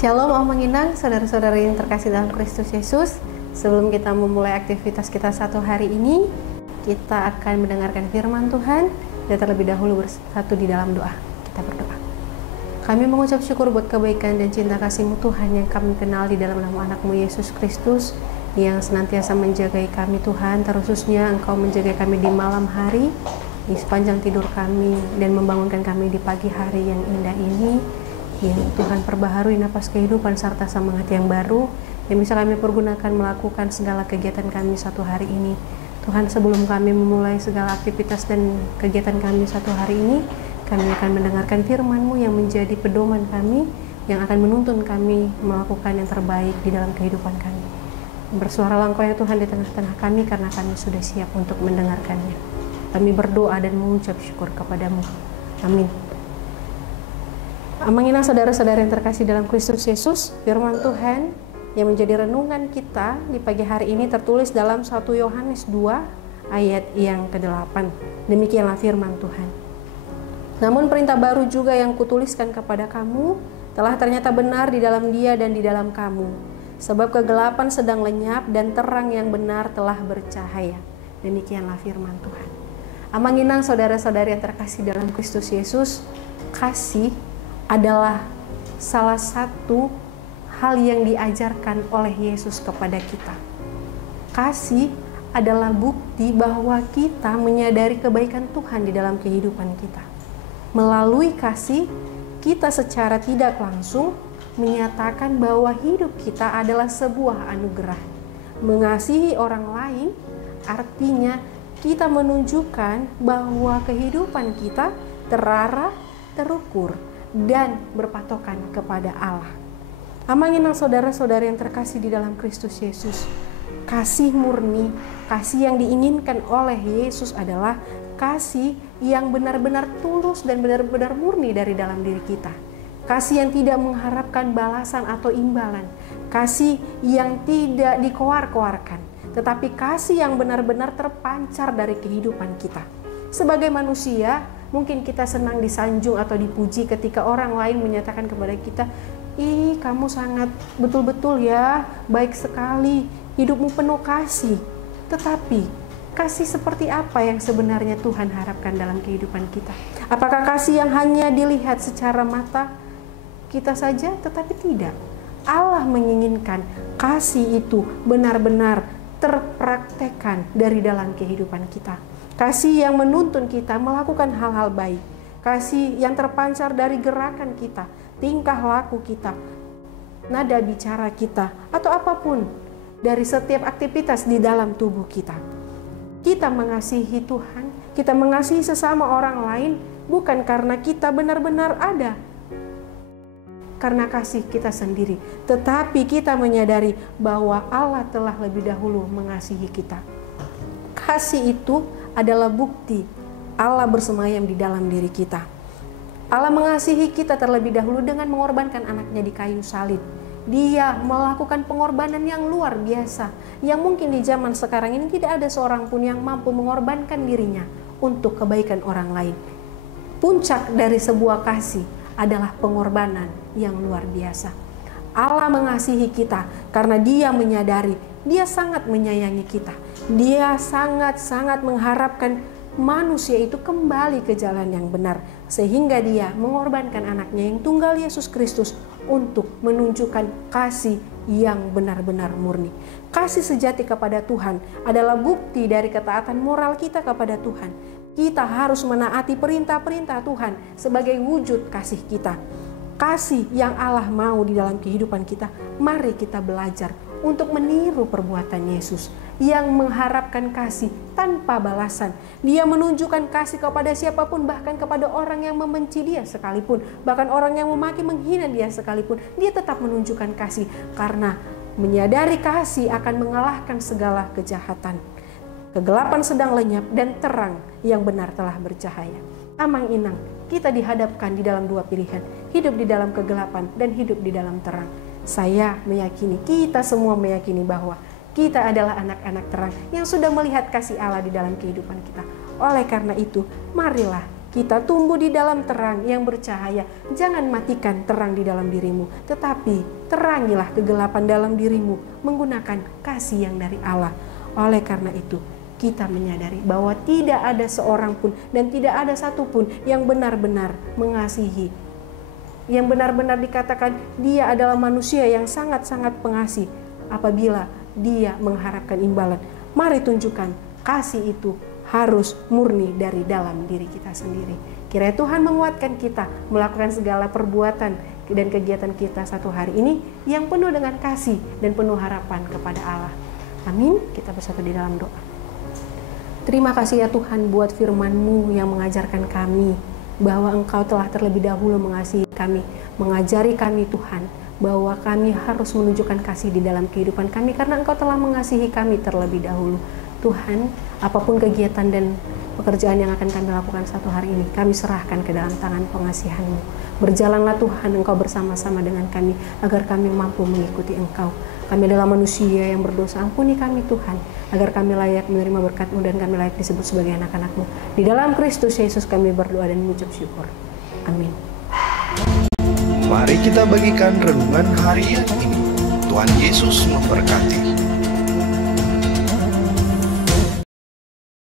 Shalom Om Menginang, saudara-saudari yang terkasih dalam Kristus Yesus. Sebelum kita memulai aktivitas kita satu hari ini, kita akan mendengarkan firman Tuhan dan terlebih dahulu bersatu di dalam doa. Kita berdoa. Kami mengucap syukur buat kebaikan dan cinta kasih-Mu Tuhan yang kami kenal di dalam nama anak-Mu Yesus Kristus, yang senantiasa menjagai kami Tuhan, terkhususnya Engkau menjaga kami di malam hari, di sepanjang tidur kami, dan membangunkan kami di pagi hari yang indah ini. Ya Tuhan, perbaharui napas kehidupan serta semangat yang baru yang bisa kami pergunakan melakukan segala kegiatan kami satu hari ini. Tuhan, sebelum kami memulai segala aktivitas dan kegiatan kami satu hari ini, kami akan mendengarkan firman-Mu yang menjadi pedoman kami, yang akan menuntun kami melakukan yang terbaik di dalam kehidupan kami. Bersuaralah Engkau ya Tuhan di tengah-tengah kami, karena kami sudah siap untuk mendengarkannya. Kami berdoa dan mengucap syukur kepadamu. Amin. Menginang saudara-saudara yang terkasih dalam Kristus Yesus, firman Tuhan yang menjadi renungan kita di pagi hari ini tertulis dalam 1 Yohanes 2 ayat yang ke-8. Demikianlah firman Tuhan. Namun perintah baru juga yang kutuliskan kepada kamu telah ternyata benar di dalam Dia dan di dalam kamu. Sebab kegelapan sedang lenyap dan terang yang benar telah bercahaya. Demikianlah firman Tuhan. Menginang saudara-saudari yang terkasih dalam Kristus Yesus, kasih adalah salah satu hal yang diajarkan oleh Yesus kepada kita. Kasih adalah bukti bahwa kita menyadari kebaikan Tuhan di dalam kehidupan kita. Melalui kasih, kita secara tidak langsung menyatakan bahwa hidup kita adalah sebuah anugerah. Mengasihi orang lain artinya kita menunjukkan bahwa kehidupan kita terarah, terukur, dan berpatokan kepada Allah. Menginang saudara-saudara yang terkasih di dalam Kristus Yesus, kasih murni, kasih yang diinginkan oleh Yesus adalah kasih yang benar-benar tulus dan benar-benar murni dari dalam diri kita. Kasih yang tidak mengharapkan balasan atau imbalan, kasih yang tidak dikoar-koarkan, tetapi kasih yang benar-benar terpancar dari kehidupan kita. Sebagai manusia, mungkin kita senang disanjung atau dipuji ketika orang lain menyatakan kepada kita, "Ih, kamu sangat betul-betul ya, baik sekali, hidupmu penuh kasih." Tetapi, kasih seperti apa yang sebenarnya Tuhan harapkan dalam kehidupan kita? Apakah kasih yang hanya dilihat secara mata kita saja? Tetapi tidak. Allah menginginkan kasih itu benar-benar terpraktekkan dari dalam kehidupan kita. Kasih yang menuntun kita melakukan hal-hal baik. Kasih yang terpancar dari gerakan kita, tingkah laku kita, nada bicara kita, atau apapun dari setiap aktivitas di dalam tubuh kita. Kita mengasihi Tuhan, kita mengasihi sesama orang lain bukan karena kita benar-benar ada, karena kasih kita sendiri, tetapi kita menyadari bahwa Allah telah lebih dahulu mengasihi kita. Kasih itu adalah bukti Allah bersemayam di dalam diri kita. Allah mengasihi kita terlebih dahulu dengan mengorbankan anaknya di kayu salib. Dia melakukan pengorbanan yang luar biasa, yang mungkin di zaman sekarang ini tidak ada seorang pun yang mampu mengorbankan dirinya untuk kebaikan orang lain. Puncak dari sebuah kasih adalah pengorbanan yang luar biasa. Allah mengasihi kita karena Dia menyadari, Dia sangat menyayangi kita. Dia sangat-sangat mengharapkan manusia itu kembali ke jalan yang benar, sehingga Dia mengorbankan anaknya yang tunggal, Yesus Kristus, untuk menunjukkan kasih yang benar-benar murni. Kasih sejati kepada Tuhan adalah bukti dari ketaatan moral kita kepada Tuhan. Kita harus menaati perintah-perintah Tuhan sebagai wujud kasih kita. Kasih yang Allah mau di dalam kehidupan kita, mari kita belajar untuk meniru perbuatan Yesus yang mengharapkan kasih tanpa balasan. Dia menunjukkan kasih kepada siapapun, bahkan kepada orang yang membenci Dia sekalipun, bahkan orang yang memaki menghina Dia sekalipun, Dia tetap menunjukkan kasih karena menyadari kasih akan mengalahkan segala kejahatan. Kegelapan sedang lenyap dan terang yang benar telah bercahaya. Menginang, kita dihadapkan di dalam dua pilihan, hidup di dalam kegelapan dan hidup di dalam terang. Saya meyakini, kita semua meyakini bahwa kita adalah anak-anak terang yang sudah melihat kasih Allah di dalam kehidupan kita. Oleh karena itu, marilah kita tumbuh di dalam terang yang bercahaya. Jangan matikan terang di dalam dirimu, tetapi terangilah kegelapan dalam dirimu menggunakan kasih yang dari Allah. Oleh karena itu, kita menyadari bahwa tidak ada seorang pun dan tidak ada satupun yang benar-benar mengasihi, yang benar-benar dikatakan dia adalah manusia yang sangat-sangat pengasih apabila dia mengharapkan imbalan. Mari tunjukkan kasih itu harus murni dari dalam diri kita sendiri. Kiranya Tuhan menguatkan kita melakukan segala perbuatan dan kegiatan kita satu hari ini yang penuh dengan kasih dan penuh harapan kepada Allah. Amin. Kita bersatu di dalam doa. Terima kasih ya Tuhan buat firman-Mu yang mengajarkan kami bahwa Engkau telah terlebih dahulu mengasihi kami, mengajari kami Tuhan bahwa kami harus menunjukkan kasih di dalam kehidupan kami karena Engkau telah mengasihi kami terlebih dahulu. Tuhan, apapun kegiatan dan pekerjaan yang akan kami lakukan satu hari ini, kami serahkan ke dalam tangan pengasihan-Mu. Berjalanlah Tuhan Engkau bersama-sama dengan kami, agar kami mampu mengikuti Engkau. Kami adalah manusia yang berdosa, ampuni kami Tuhan, agar kami layak menerima berkat-Mu dan kami layak disebut sebagai anak-anak-Mu. Di dalam Kristus Yesus kami berdoa dan mengucap syukur. Amin. Mari kita bagikan renungan harian ini. Tuhan Yesus memberkati.